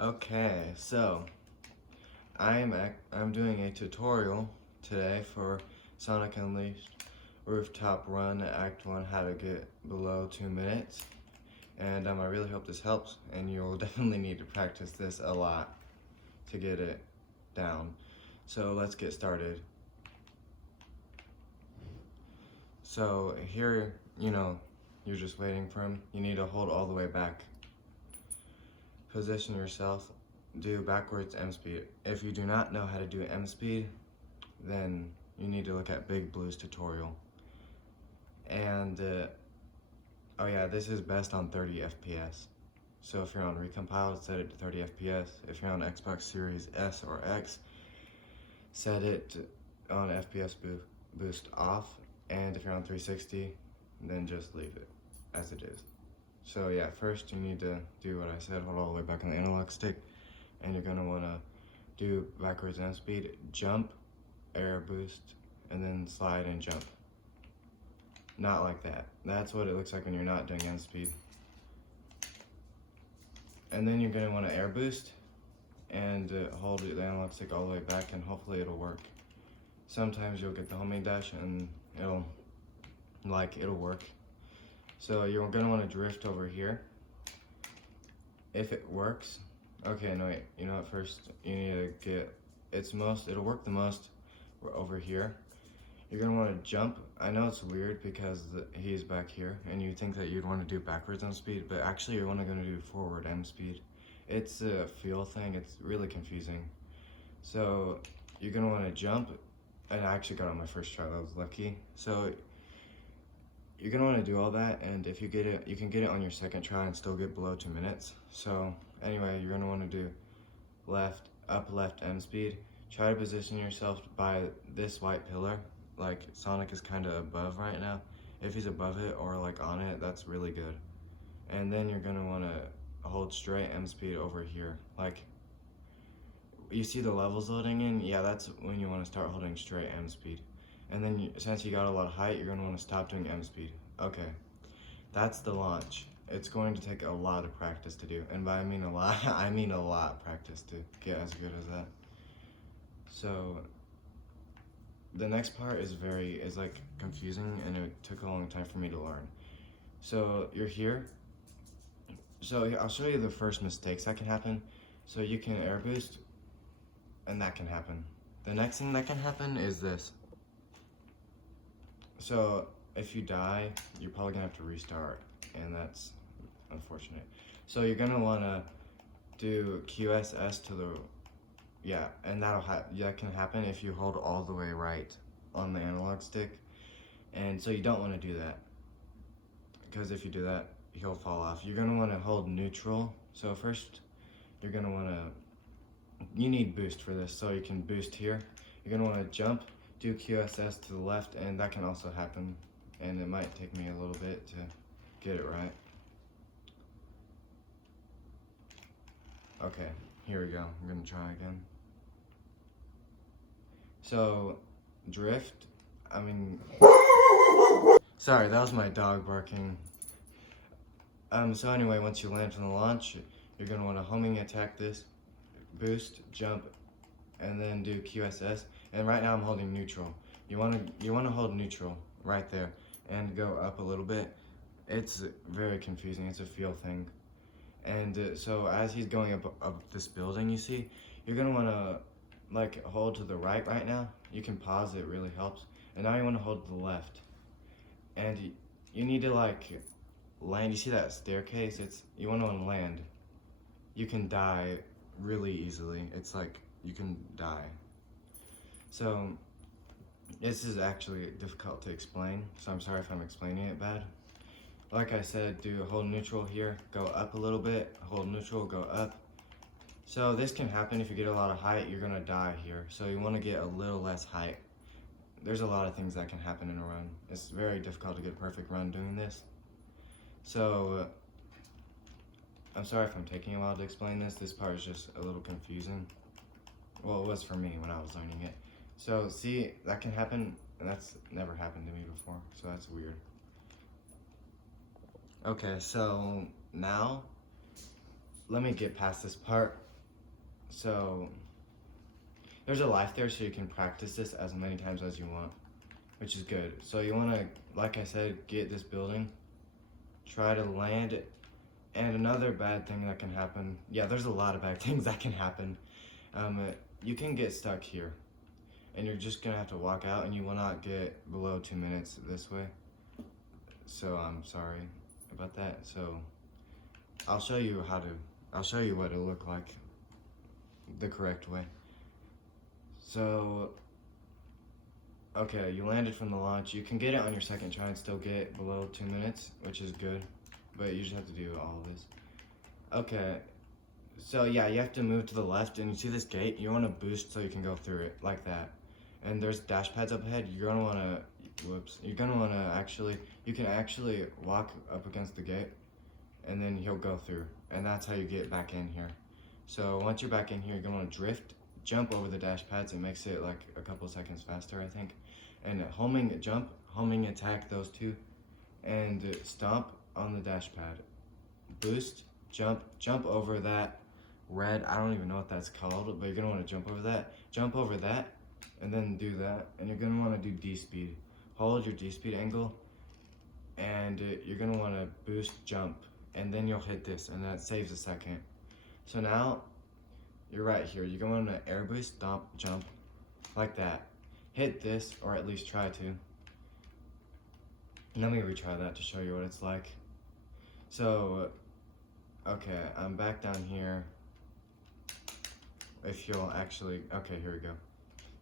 Okay, so I'm doing a tutorial today for Sonic Unleashed Rooftop Run Act 1, how to get below 2 minutes. And I really hope this helps, and you'll definitely need to practice this a lot to get it down. So let's get started. So here, you're just waiting for him. You need to hold all the way back. Position yourself, do backwards M speed. If you do not know how to do M speed, then you need to look at Big Blue's tutorial. And oh yeah, this is best on 30 FPS. So if you're on recompile, set it to 30 FPS. If you're on Xbox Series S or X, set it on FPS boost off. And if you're on 360, then just leave it as it is. So yeah, first you need to do what I said, hold all the way back on the analog stick, and you're gonna wanna do backwards M speed, jump, air boost, and then slide and jump. Not like that. That's what it looks like when you're not doing M speed. And then you're gonna wanna air boost and hold the analog stick all the way back, and hopefully it'll work. Sometimes you'll get the homing dash and it'll work. So you're gonna wanna drift over here. If it works, okay, no wait, at first you need to get, it'll work the most over here. You're gonna wanna jump. I know it's weird because he's back here and you think that you'd wanna do backwards M speed, but actually you're only gonna do forward M speed. It's a feel thing, it's really confusing. So you're gonna wanna jump, and I actually got it on my first try, that was lucky. So you're gonna wanna do all that, and if you get it, you can get it on your second try and still get below 2 minutes. So anyway, you're gonna wanna do up left M speed. Try to position yourself by this white pillar, like Sonic is kinda above right now. If he's above it or like on it, that's really good. And then you're gonna wanna hold straight M speed over here. Like, you see the levels loading in? Yeah, that's when you wanna start holding straight M speed. And then since you got a lot of height, you're gonna wanna stop doing M speed. Okay, that's the launch. It's going to take a lot of practice to do. And by I mean a lot, I mean a lot practice to get as good as that. So the next part is like confusing, and it took a long time for me to learn. So you're here. So I'll show you the first mistakes that can happen. So you can air boost, and that can happen. The next thing that can happen is this. So if you die, you're probably gonna have to restart, and that's unfortunate. So you're gonna wanna do QSS to the, and that can happen if you hold all the way right on the analog stick. And so you don't wanna do that, because if you do that, he'll fall off. You're gonna wanna hold neutral. So first, you're gonna wanna, you need boost for this, so you can boost here. You're gonna wanna jump, do QSS to the left, and that can also happen, and it might take me a little bit to get it right. Okay, here we go. I'm gonna try again. So, drift, sorry, that was my dog barking. So anyway, once you land from the launch, you're gonna wanna homing attack this, boost, jump, and then do QSS. And right now I'm holding neutral. You wanna hold neutral right there and go up a little bit. It's very confusing. It's a feel thing. And so as he's going up this building, you see, you're gonna wanna like hold to the right now. You can pause, it really helps. And now you wanna hold to the left. And you need to like land. You see that staircase? You wanna land. You can die really easily. It's like you can die. So this is actually difficult to explain, so I'm sorry if I'm explaining it bad. Like I said, hold neutral here, go up a little bit, hold neutral, go up. So this can happen if you get a lot of height, you're gonna die here. So you wanna get a little less height. There's a lot of things that can happen in a run. It's very difficult to get a perfect run doing this. So I'm sorry if I'm taking a while to explain this. This part is just a little confusing. Well, it was for me when I was learning it. So see, that can happen, and that's never happened to me before, so that's weird. Okay, so now let me get past this part. So there's a life there, so you can practice this as many times as you want, which is good. So you want to, like I said, get this building, try to land it. And another bad thing that can happen, yeah, there's a lot of bad things that can happen. You can get stuck here, and you're just gonna have to walk out, and you will not get below 2 minutes this way. So I'm sorry about that. So I'll show you what it'll look like the correct way. So, okay, you landed from the launch. You can get it on your second try and still get below 2 minutes, which is good, but you just have to do all of this. Okay, so yeah, you have to move to the left, and you see this gate? You want to boost so you can go through it, like that. And there's dash pads up ahead. You're gonna wanna, you can actually walk up against the gate, and then he'll go through, and that's how you get back in here. So once you're back in here, you're gonna wanna drift, jump over the dash pads. It makes it like a couple seconds faster, I think. And homing jump, homing attack, those two, and stomp on the dash pad. Boost, jump over that red, I don't even know what that's called, but you're gonna wanna jump over that, and then do that, and you're gonna wanna do D-speed. Hold your D-speed angle, and you're gonna wanna boost, jump, and then you'll hit this, and that saves a second. So now, you're right here. You're going to air boost, stomp, jump, like that. Hit this, or at least try to. Let me retry that to show you what it's like. So, okay, I'm back down here. If you'll actually, okay, here we go.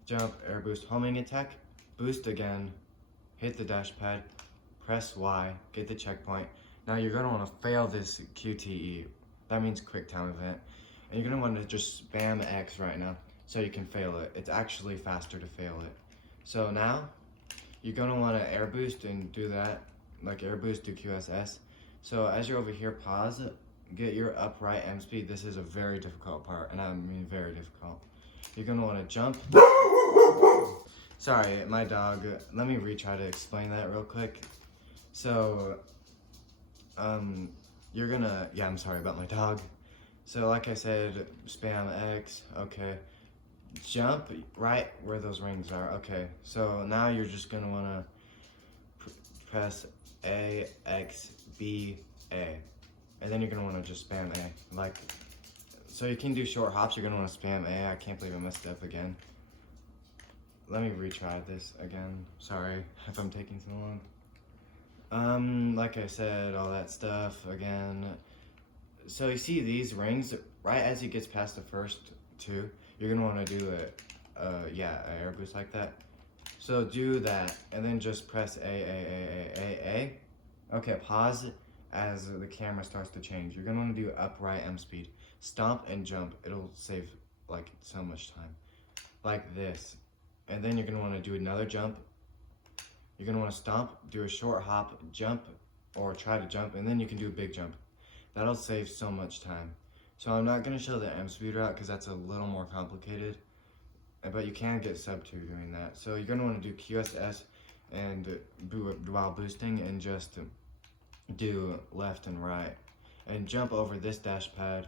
Jump, air boost, homing attack, boost again, hit the dash pad, press Y, get the checkpoint. Now you're gonna wanna fail this QTE. That means quick time event. And you're gonna wanna just spam X right now so you can fail it. It's actually faster to fail it. So now, you're gonna wanna air boost and do that, like air boost, do QSS. So as you're over here, pause, get your upright M speed. This is a very difficult part, and I mean very difficult. You're gonna wanna jump. Sorry, my dog, let me retry to explain that real quick. So, you're gonna, yeah, I'm sorry about my dog. So like I said, spam X, okay. Jump right where those rings are, okay. So now you're just gonna wanna press A, X, B, A. And then you're gonna wanna just spam A. Like, so you can do short hops, you're gonna wanna spam A. I can't believe I messed up again. Let me retry this again. Sorry if I'm taking so long. Like I said, all that stuff again. So you see these rings, right as it gets past the first two, you're gonna wanna do an air boost like that. So do that, and then just press A. Okay, pause as the camera starts to change. You're gonna wanna do upright M speed. Stomp and jump, it'll save like so much time. Like this. And then you're gonna wanna do another jump. You're gonna wanna stomp, do a short hop, jump, or try to jump, and then you can do a big jump. That'll save so much time. So I'm not gonna show the M speed route because that's a little more complicated, but you can get sub 2 doing that. So you're gonna wanna do QSS and while boosting, and just do left and right. And jump over this dash pad,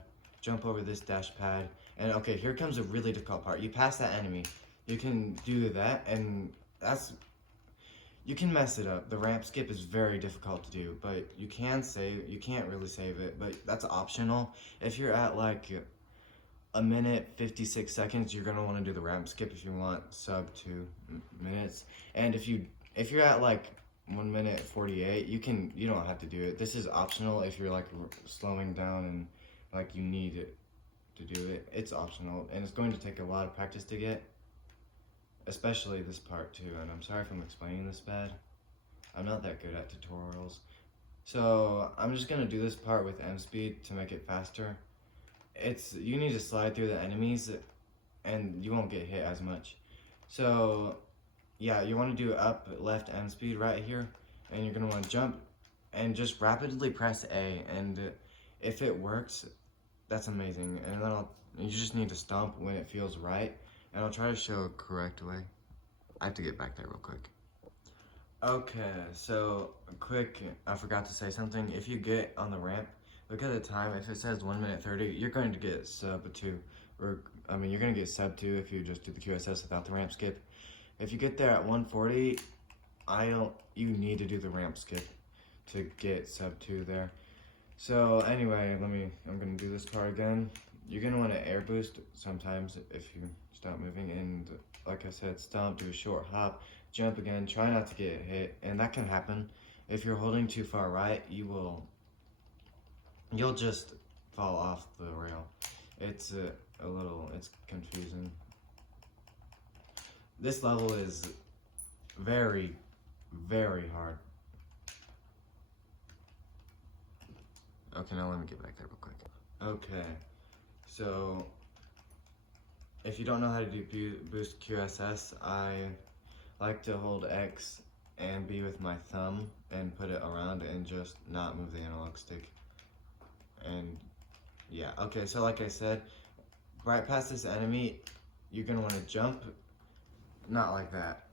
and okay, here comes a really difficult part. You pass that enemy. You can do that, and you can mess it up. The ramp skip is very difficult to do, but you can save, you can't really save it, but that's optional. If you're at like a minute 56 seconds, you're gonna wanna do the ramp skip if you want sub 2 minutes. And if you're at like 1 minute 48, you don't have to do it. This is optional if you're like slowing down and like you need it to do it. It's optional, and it's going to take a lot of practice to get. Especially this part too, and I'm sorry if I'm explaining this bad. I'm not that good at tutorials. So I'm just gonna do this part with M speed to make it faster. You need to slide through the enemies and you won't get hit as much. So yeah, you wanna do up, left, M speed right here, and you're gonna wanna jump and just rapidly press A, and if it works, that's amazing. And then you just need to stomp when it feels right. And I'll try to show a correct way. I have to get back there real quick. Okay, so quick, I forgot to say something. If you get on the ramp, look at the time. If it says 1 minute 30, you're going to get sub 2. Or, I mean, you're going to get sub 2 if you just do the QSS without the ramp skip. If you get there at 140, you need to do the ramp skip to get sub 2 there. So anyway, I'm gonna do this part again. You're gonna wanna air boost sometimes if you stop moving, and like I said, stomp, do a short hop, jump again, try not to get hit, and that can happen. If you're holding too far right, you'll just fall off the rail. It's it's confusing. This level is very, very hard. Okay, now let me get back there real quick. Okay, so if you don't know how to do boost QSS, I like to hold X and B with my thumb and put it around and just not move the analog stick. And yeah, okay, so like I said, right past this enemy, you're gonna wanna jump, not like that.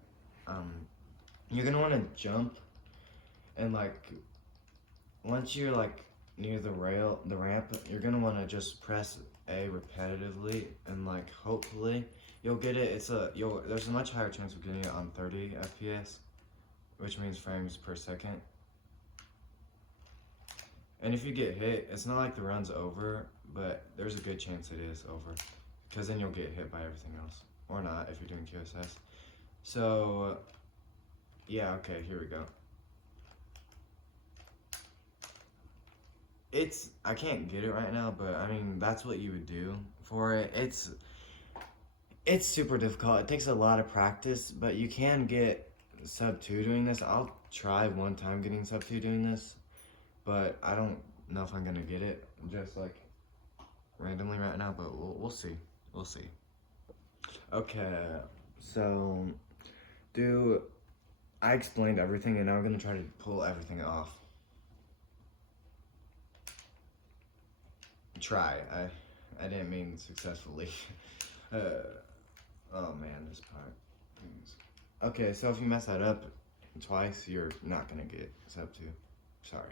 You're gonna wanna jump and like, once you're like near the ramp, you're gonna wanna just press A repetitively and like hopefully you'll get it. There's a much higher chance of getting it on 30 FPS, which means frames per second. And if you get hit, it's not like the run's over, but there's a good chance it is over, because then you'll get hit by everything else, or not if you're doing QSS. So yeah, okay, here we go. I can't get it right now, but I mean, that's what you would do for it. It's super difficult. It takes a lot of practice, but you can get sub 2 doing this. I'll try one time getting sub 2 doing this, but I don't know if I'm gonna get it just like randomly right now, but we'll see. We'll see. Okay, so I explained everything, and now I'm gonna try to pull everything off. Try. I didn't mean successfully. Oh man, this part. Okay, so if you mess that up twice, you're not gonna get sub 2. Sorry.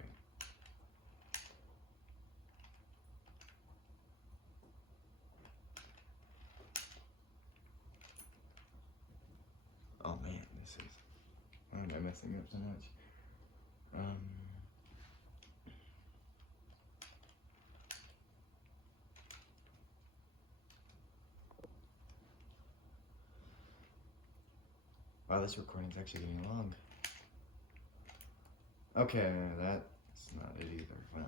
Oh man, why am I messing up so much? Wow, this recording's actually getting long. Okay, that's not it either. Well,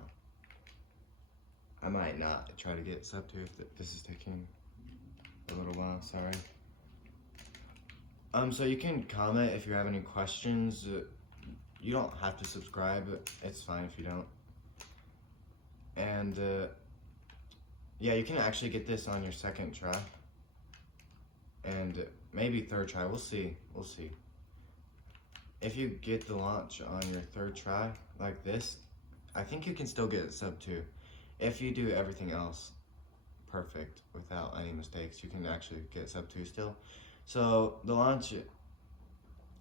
I might not try to get sub 2 if this is taking a little while, sorry. So you can comment if you have any questions. You don't have to subscribe, it's fine if you don't. And yeah, you can actually get this on your second try. And maybe third try, we'll see. If you get the launch on your third try, like this, I think you can still get sub 2. If you do everything else perfect without any mistakes, you can actually get sub 2 still. So the launch,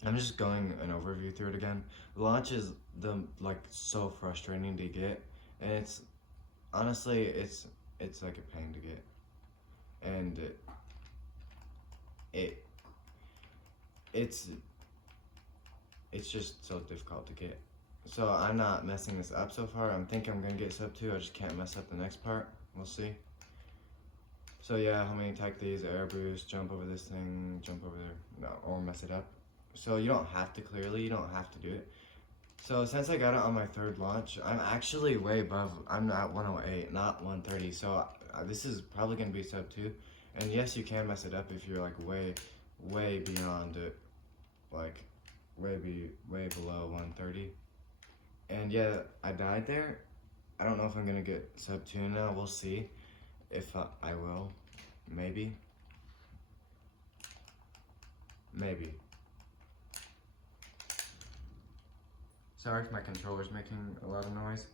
I'm just going an overview through it again. The launch is so frustrating to get, and it's honestly it's like a pain to get, and it's just so difficult to get. So I'm not messing this up so far. I'm thinking I'm gonna get sub 2. I just can't mess up the next part. We'll see. So yeah, how many attack these, air boost, jump over this thing, jump over there, no, or mess it up. So you don't have to, clearly, you don't have to do it. So since I got it on my third launch, I'm actually way above, I'm at 108, not 130. So this is probably gonna be sub 2. And yes, you can mess it up if you're like way beyond it, like way below 130. And yeah, I died there. I don't know if I'm gonna get sub 2 now. We'll see if I will. Maybe. Sorry if my controller's making a lot of noise.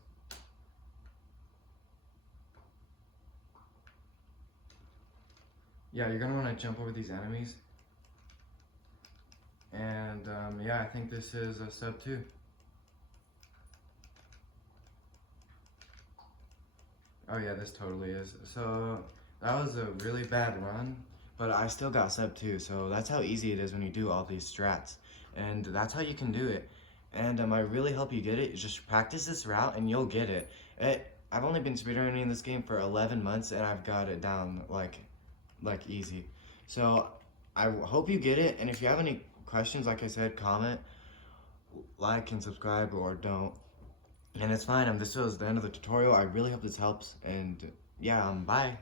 Yeah, you're gonna wanna jump over these enemies. And yeah, I think this is a sub 2. Oh yeah, this totally is. So that was a really bad run, but I still got sub 2. So that's how easy it is when you do all these strats, and that's how you can do it. And I really help you get it. Just practice this route, and you'll get it. I've only been speedrunning this game for 11 months, and I've got it down like easy. So I hope you get it. And if you have any questions, like I said, comment, like, and subscribe, or don't. And it's fine. This was the end of the tutorial. I really hope this helps. And yeah, bye.